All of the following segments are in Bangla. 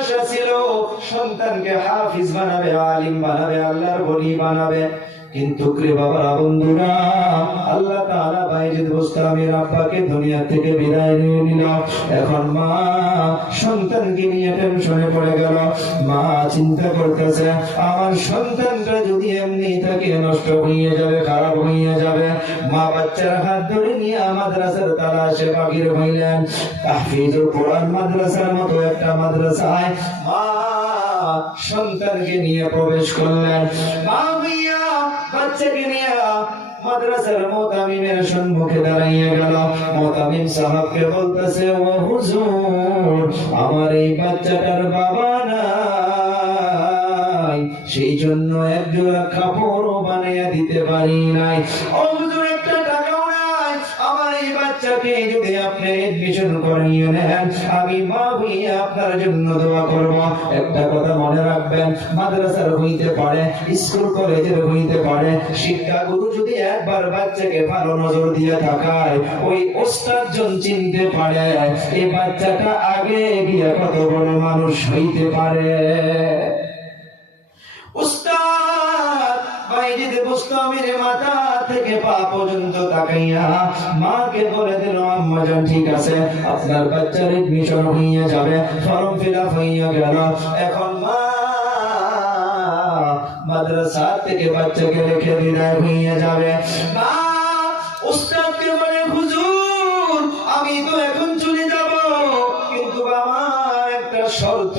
আশা ছিল সন্তানকে হাফিজ বানাবে আলিম বানাবে আল্লাহর বলি বানাবে। কিন্তু বাবারা বন্ধুরা, আল্লাহ তাআলা বাইজিদ বুস্তামের আব্বাকে দুনিয়া থেকে বিদায় নিয়ে নিল। এখন মা সন্তানকে নিয়ে টেনশনে পড়ে গেল। মা চিন্তা করতেছে, আমার সন্তানটা যদি এমনি থাকে নষ্ট হয়ে যাবে, খারাপ হয়ে যাবে, মা বাচ্চার হাত ধরে নিয়ে মাদ্রাসার তালাশে বাকির হইলেন। তাহফিজুল কোরআন মাদ্রাসার মতো একটা মাদ্রাসায় মা সন্তানকে নিয়ে প্রবেশ করলেন। মা হইয়া বাচ্চাকে নিয়ে মাদ্রাসার মোতামিমের সম্মুখে দাঁড়াইয়া গেল। মোতামিম সাহাবকে বলতেছে, ও হুজুর, আমার এই বাচ্চাটার বাবা নাই। সেই জন্য এক জোড়া কাপড়ও বানিয়ে দিতে পারি নাই। ও বাচ্চাকে যদি আপনি এডমিশন করিয়ে নেন, আমি মা হইয়া আপনার জন্য দোয়া করব। একটা কথা মনে রাখবেন, মাদ্রাসার হইতে পারে, স্কুল কলেজের হইতে পারে শিক্ষা গুরু যদি একবার বাচ্চাকে ভালো নজর দিয়ে থাকায় ওই ওস্তাদ জন চিনতে পারে এই বাচ্চাটা আগে গিয়ে কত বড় মানুষ হইতে পারে। বাইজিদ বুস্তামির মাথা থেকে পা পর্যন্ত তাকাইয়া মাকে বলে দিল ঠিক আছে, আপনার বাচ্চার এডমিশন হইয়া যাবে ফর্ম ফিল আপ হইয়া গেল। এখন মা মাদ্রাসা থেকে বাচ্চাকে রেখে বিদায় হইয়া যাবে। আমি তো এখন চলে কিন্তু আমার একটা শর্ত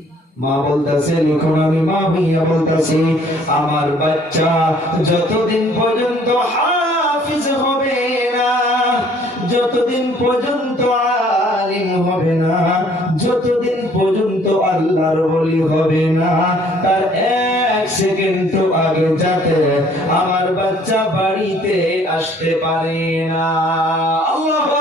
মা বলতেছে লিখুন আমি, মা হইয়া বলতেছি, আমার বাচ্চা যতদিন পর্যন্ত হাফিজ হবে না, যতদিন পর্যন্ত আলিম হবে না, যতদিন পর্যন্ত আল্লাহর বলি হবে না, তার এক সেকেন্ড আগে যাতে আমার বাচ্চা বাড়িতে আসতে পারে না। আল্লাহু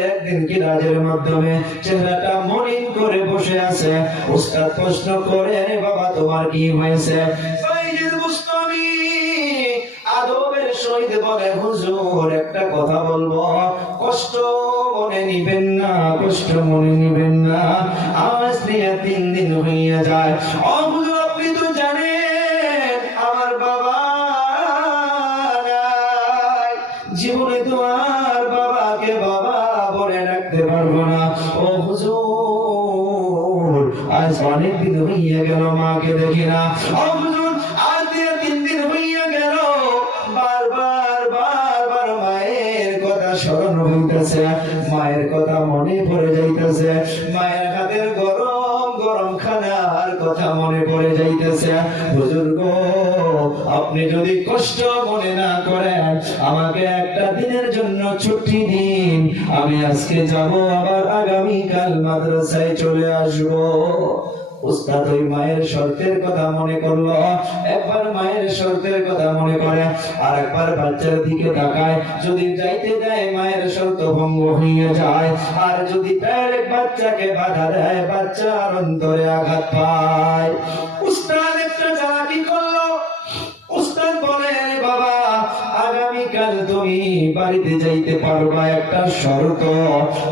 একদিন কি রাজের মাধ্যমে চেহারাটা মলিন করে বসে আছে। উস্তাদ প্রশ্ন করে, "আরে বাবা, তোমার কি হয়েছে? আদবের সহিত বলে, হুজুর, একটা কথা বলব। কষ্ট মনে নিবেন না, কষ্ট মনে নিবেন না। আজ দিয়ে তিন দিন হইয়া যায়। আপনি তো আমার বাবা জীবনে তো আর বাবাকে বাবা বলে রাখতে পারব না। ও হুজুর, আজ অনেক দিন হইয়া গেল মাকে দেখি না। হইতেছে মায়ের কথা মনে পড়ে যাইতেছে। মায়ের হাতের গরম গরম খানার কথা মনে পড়ে যাইতেছে। হুজুর গো, আপনি যদি কষ্ট মনে না করেন, আমাকে একটা দিনের জন্য ছুটি দিন। আমি আজকে যাব আবার আগামী কাল মাদ্রাসায় চলে আসব। উস্তাদ ওই মায়ের শর্তের কথা মনে করল। একবার মায়ের শর্তের কথা মনে করে, আর একবার বাচ্চার দিকে তাকায়। যদি যাইতে যায়, মায়ের শর্ত ভঙ্গ হয়ে যায়। আর যদি ডাইরেক্ট বাচ্চাকে বাধা দেয়, বাচ্চার অন্তরে আঘাত পায়। তুমি বাড়িতে যাইতে পারবা, একটা শর্ত।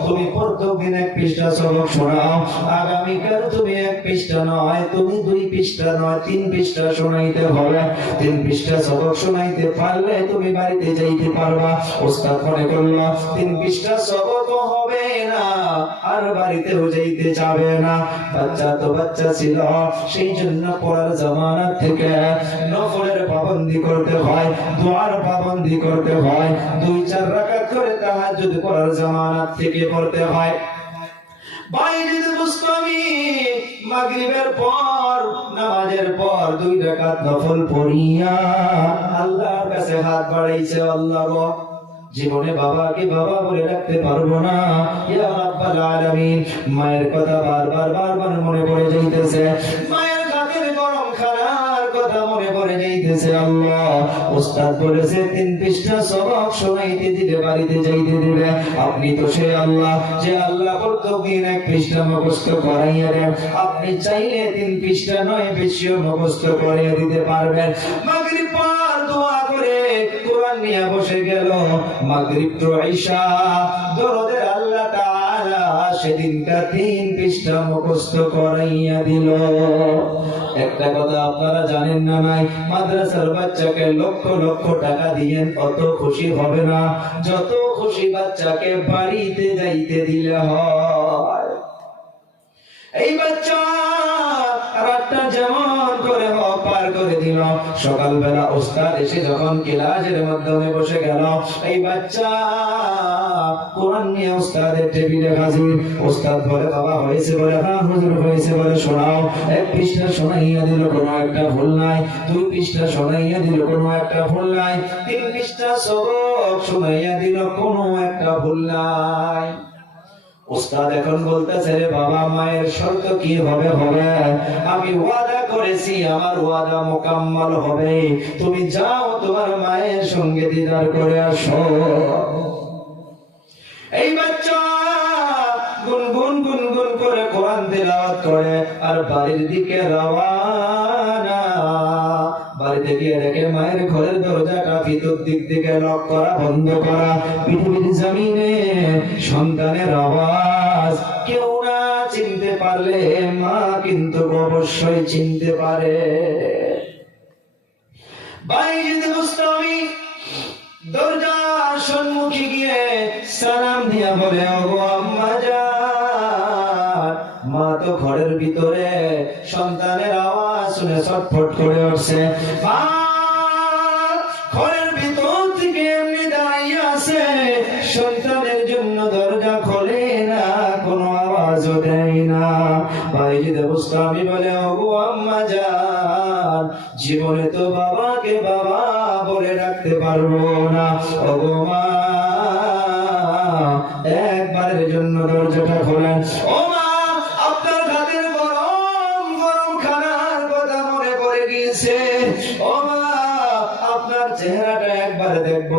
তুমি প্রত্যেকদিন এক পৃষ্ঠা সবক শোনাও, আগামীকাল তুমি এক পৃষ্ঠা নয়, তুমি দুই পৃষ্ঠা নয়, তিন পৃষ্ঠা শোনাইতে হবে। তিন পৃষ্ঠা সবক শোনাইতে পারলে তুমি বাড়িতে যাইতে পারবা। ওস্তাদ মনে করল, তিন পৃষ্ঠা সবক হবে না, আর বাড়িতেও যাইতে যাবে না। বাচ্চা তো বাচ্চা ছিল, সেই জন্য পড়ার জামানা থেকে নফলের পাবন্দি করতে হয়, দোয়ার পাবন্দি করতে হয়। দুই চার রাকাত করে তাহাজ্জুদ পড়ার জামানাত থেকে পড়তে হয়। ভাই যদি মাগরিবের পর, নামাজের পর দুই রাকাত নফল পড়িয়া আল্লাহর কাছে হাত বাড়াইছে আল্লাহ জীবনে বাবাকে বাবা বলে রাখতে পারব না। ইয়া রাব্বাল আলামিন, মায়ের কথা বারবার বারবার মনে পড়ে যাইতেছে। মায়ের খাতের গরম খানার কথা মনে পড়ে যাইতেছে আল্লাহ। ওস্তাদ বলেছে, তিন পৃষ্ঠা সবক শোনাইতে দিলে বাড়িতে যাইতে দিবে। আপনি তো সে আল্লাহ, যে আল্লাহ প্রত্যেকদিন এক পৃষ্ঠা মুখস্থ করাইয়া দেন। আপনি চাইলে তিন পৃষ্ঠা নয় বেশিও মুখস্থ করিয়ে দিতে পারবেন। মাগরিব নিয়ে বসে গেল। মাগরিব তো ঈশা। দরদের আল্লাহ তাআলা সেদিনকার তিন পৃষ্ঠা মুখস্থ করাইয়া দিল। একটা কথা আপনারা জানেন না নাই? মাদ্রাসার বাচ্চাকে লক্ষ লক্ষ টাকা দিয়েন, অত খুশি হবে না। যত খুশি বাচ্চাকে বাড়িতে যাইতে দিলে হয়। এই বাচ্চা রাতটা যেমন করে সকালবেলা ওস্তাদ এসে যখন ক্লাসের মাধ্যমে বসে গেল, এই বাচ্চা, কোরআন নিয়ে ওস্তাদের টেবিলে হাজির। ওস্তাদ বলে, বাবা, হয়েছে বলে হ্যাঁ হুজুর, হয়েছে বলে, শোনাও। এক পৃষ্ঠা শোনাইয়া দিল, কোনো একটা ভুল নাই। দুই পৃষ্ঠা শোনাইয়া দিল, কোনো একটা ভুল নাই। তিন পৃষ্ঠা সবক শোনাইয়া দিল, কোনো একটা ভুল নাই। উস্তাদ এখন বলতেছে, রে বাবা, মায়ের শর্ত কীভাবে হবে? আমি ওয়াদা করেছি, আমার ওয়াদা মোকাম্মল হবে। তুমি যাও তোমার মায়ের সঙ্গে দিদার করে আসো। এই বাচ্চা করে কোরআন তেলাওয়াত করে, আর বাড়ির দিকে বাড়িতে গিয়ে দেখে মায়ের ঘরের দিক থেকে লক করা, বন্ধ করা। পৃথিবীর জমিনে সন্তানের আওয়াজ, কেউ চিনতে পারলে মা কিন্তু অবশ্যই চিনতে পারে। যেতে বুঝতাম আমি, দরজার সম্মুখে গিয়ে সালাম দিয়া বলে মা তো ঘরের ভিতরে সন্তানের আওয়াজ শুনে ছটফট করে উঠছে ঘরের ভিতর থেকে এমনি দাঁড়িয়ে আছে। সন্তানের জন্য দরজা বাইরে দেবস্থা আমি বলে, ওগো আম্মা যান, জীবনে তো বাবাকে বাবা বলে রাখতে পারব না। ওগো মা, একবারের জন্য দরজাটা খোলেন। আপনার হাতের গরম গরম মা, আপনার চেহারাটা একবার দেখব।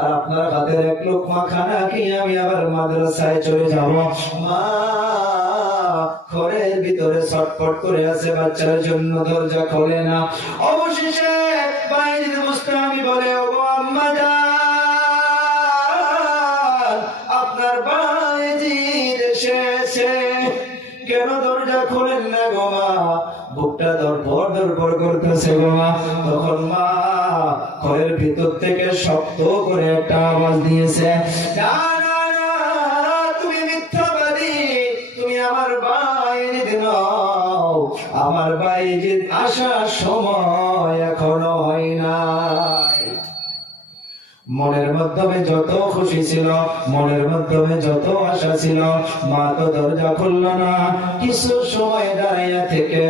আর আপনার হাতের এক লোকমা খানা কি আমি আবার মাদ্রাসায় চলে যাব। মা ঘরের ভিতরে ছটফট করে আছে বাচ্চার জন্য দরজা খোলে না। অবশেষে বলে, ওগো আম্মা আপনার বাইজি কেন দরজা খোলেন না গো মা? বুকটা দরপর দরপর করতেছে গো মা। তখন মা ঘরের ভিতর থেকে শক্ত করে একটা আওয়াজ দিয়েছে আমার বাইরে আসার সময় এখনও হয় নাই। মনের মাধ্যমে যত খুশি ছিল, মনের মাধ্যমে যত আশা ছিল, মা তো দরজা খুলল না। কিছু সময় দাঁড়াইয়া থেকে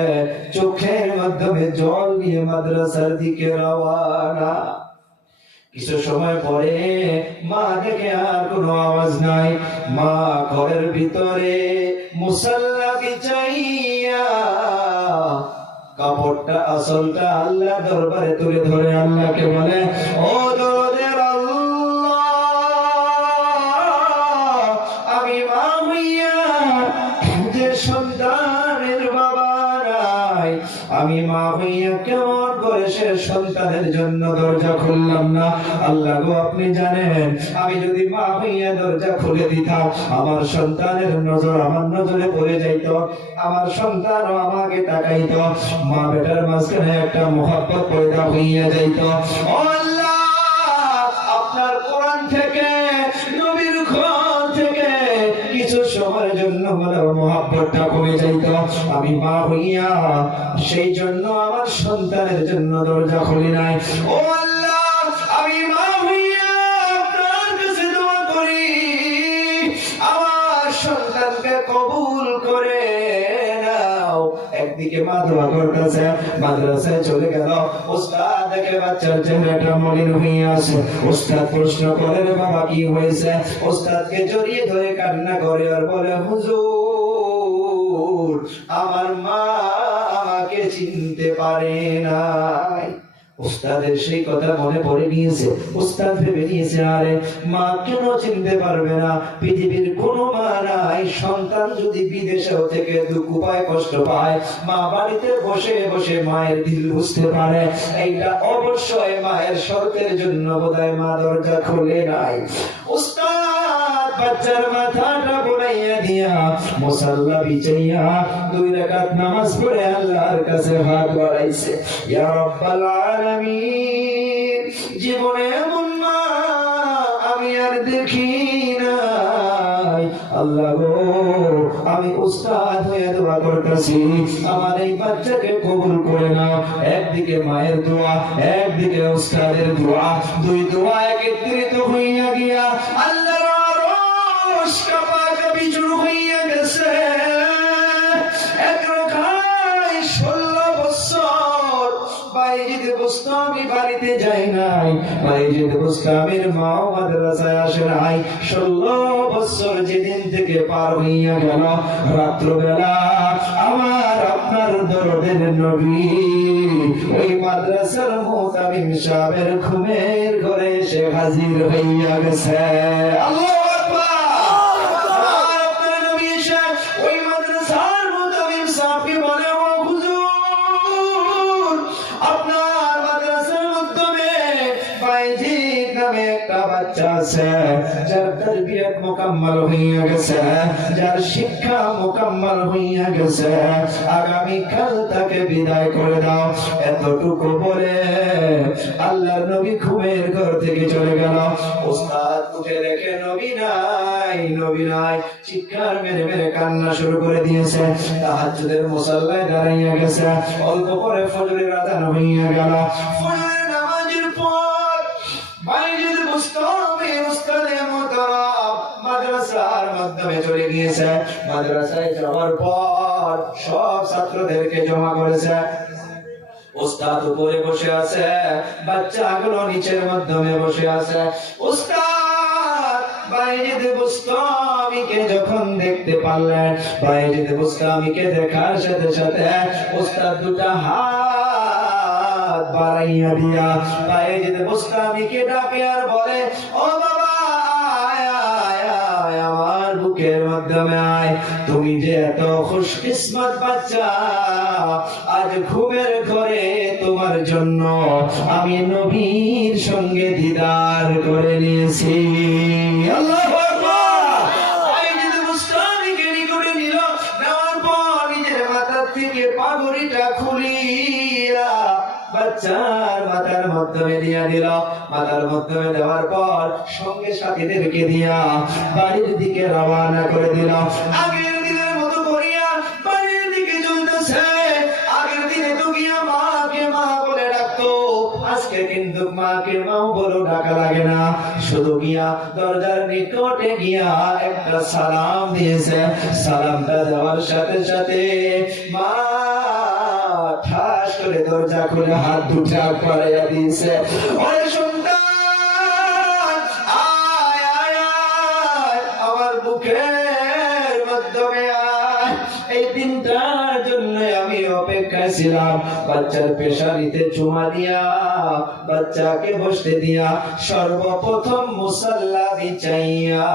চোখের মাধ্যমে জল দিয়ে মাদ্রাসার দিকে রওয়ানা। কিছু সময় পরে মা দেখে আর কোনো আওয়াজ নাই। মা ঘরের ভিতরে মুসাল্লা বিছাইয়া কাপড়টা আসলটা আল্লাহ দরবারে তুলে ধরে আল্লাহকে বলে, ও আমি মা হইয়া যে সন্তানের বাবা আমি মা হইয়া কেমন করে সে সন্তানের জন্য দরজা খুললাম না। আল্লাহ গো, আপনি জানেন, আমি যদি মা হইয়া দরজা খুলে দিতাম, আমার সন্তানের নজর আমার নজরে পড়ে যাইত, আমার সন্তানও আমাকে তাকাইত। মা বেটার মাঝখানে একটা মহাব্বত পয়দা হইয়া যাইত। আল্লাহ! মহাব্বতটা কমে যাইত। আমি মা হইয়া সেই জন্য আমার সন্তানের জন্য দরজা খুলি নাই। ও একদিকে চলে গেল। ওস্তাদ, দেখে আছে। ওস্তাদ প্রশ্ন করে বাবা, কি হয়েছে? ওস্তাদকে জড়িয়ে ধরে কান্না করে আর বলে, হুজুর আমার মা আমাকে চিনতে পারে নাই। উস্তাদের সেই কথা মনে পড়ে গিয়েছে। উস্তাদ ভেবে নিয়েছে, আরে, মা কেন চিনতে পারবে না? পৃথিবীর কোনো মা নাই। সন্তান যদি বিদেশেও থেকে দুঃখ পায়, কষ্ট পায়, মা বাড়িতে বসে বসে মায়ের দিল বুঝতে পারে। এইটা অবশ্যই মায়ের শর্তের জন্য বোধহয় মা দরজা খুলে নাই। উস্তাদ বাচ্চার মাথাটা মুসাল্লা বিছাইয়া দুই রাকাত নামাজ পড়ে আল্লাহর কাছে হাত বাড়াইছে। ইয়া রাব্বাল আলামিন, জীবনে এমন মা আমি আর দেখি আল্লাহ গো, আমি উস্তাদ হয়ে দোয়া করতেছি আমার এই বাচ্চাকে কবুল করে নাও। একদিকে মায়ের দোয়া, একদিকে উস্তাদের দোয়া। দুই দোয়া একত্রিত হইয়া গিয়া বুস্তামি বাড়িতে যাই নাই। বুস্তামির মাও মাদ্রাসায় আসে নাই। বছর যেদিন থেকে পার হইয়া গেল, রাত্রবেলা আমার আপনার দরদের নবী ওই মাদ্রাসার মোতামিম সাহেবের ঘুমের ঘরে এসে হাজির হইয়া গেছে। আল্লাহু নামে করে এতটুকু বলে নবী ঘুমের ঘর থেকে চলে গেল। ওস্তাদ নবী নাই নবী নাই। মেরে মেরে কান্না শুরু করে দিয়েছে। তাহাজ্জুদের মুসাল্লায় দাঁড়াইয়া গেছে। অল্প পরে ফজরের আজান হইয়া গেল। ফজরের নামাজের পর উস্তাদে মাধ্যমে উপরে বসে আছে, বাচ্চাগুলো নিচের মাধ্যমে বসে আছে। বুস্তামিকে যখন দেখতে পারলেন বাইজিদ বুস্তামিকে দেখার সাথে সাথে ওস্তাদ দুটা হাত দিয়া। বাইজিদ বুস্তামিকে ডাকে আর বলে, ও বুকের মাধ্যমে আয়। তুমি যে এত খুশকিসমত বাচ্চা, আজ ঘুমের ঘরে তোমার জন্য আমি নবীর সঙ্গে দিদার করে নিয়েছি। বাচ্চার মাথার মাধ্যমে দিয়া দিল। মাধ্যমে দেওয়ার পর সঙ্গে দিয়া বাড়ির দিকে রওনা করে দিল। আগের দিনের মতো করিয়া বাড়ির দিকে চলতেছে। আগের দিনে তো গিয়া মাকে মা বলে ডাকতো। আজকে কিন্তু মাকে ডাকা লাগে না। শুধু গিয়া দরজার নিকটে গিয়া একটা সালাম দিয়েছে। সালামটা দেওয়ার সাথে সাথে মা ঠাস দরজা খুলে, হাত দুটা করাইয়া দিয়েছে। বাচ্চার পেশারিতে চুমা দিয়া, বাচ্চাকে বসতে দিয়া সর্বপ্রথম মুসাল্লা বিছাইয়া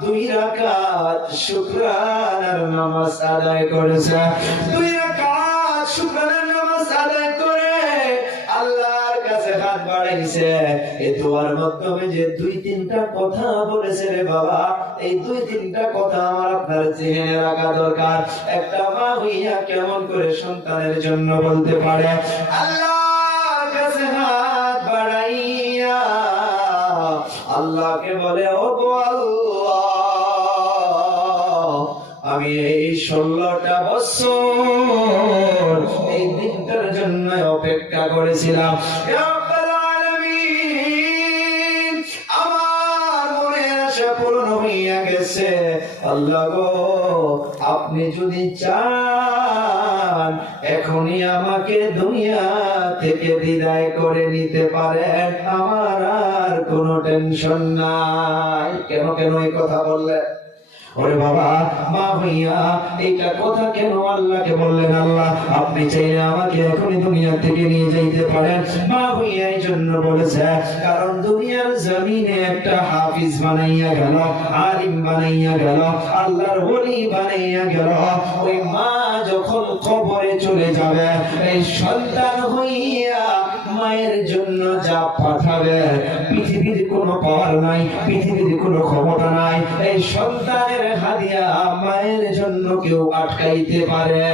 দুই রাকাত শুক্রানার নামাজ আদায় করেছে। দুই মাধ্যমে যে দুই তিনটা কথা বলেছে রে বাবা, এই দুই তিনটা কথা আমার আপনার রাখা দরকার। একটা মা হইয়া কেমন করে সন্তানের জন্য বলতে পারে? হাত বাড়াইয়া আল্লাহকে বলে, ও আমি এই ষোলোটা বছর এই দিনটার জন্য অপেক্ষা করেছিলাম। আল্লাহ গো, আপনি যদি চান, এখনই আমাকে দুনিয়া থেকে বিদায় করে নিতে পারেন। আমার আর কোনো টেনশন নাই। কেন কেন এই কথা বললেন? ওরে বাবা, মা হইয়া এইটা কথা কেন আল্লাহকে বললেন আল্লাহ? আপনি চাইলে আমাকে এখনই দুনিয়া থেকে নিয়ে যাইতে পারেন। মা হইয়া এই জন্য বলেছে, কারণ দুনিয়ার জমিনে একটা হাফিজ বানাইয়া গেল, আলিম বানাইয়া গেল, আল্লাহর ওলি বানাইয়া গেল। ওই মা যখন কবরে চলে যাবে, এই সন্তান হইয়া মায়ের জন্য যা পাঠাবে, পৃথিবীর কোনো পাওয়ার নাই, পৃথিবীর কোনো ক্ষমতা নাই। এই সন্তানের হাদিয়া মায়ের জন্য কেউ আটকাইতে পারে।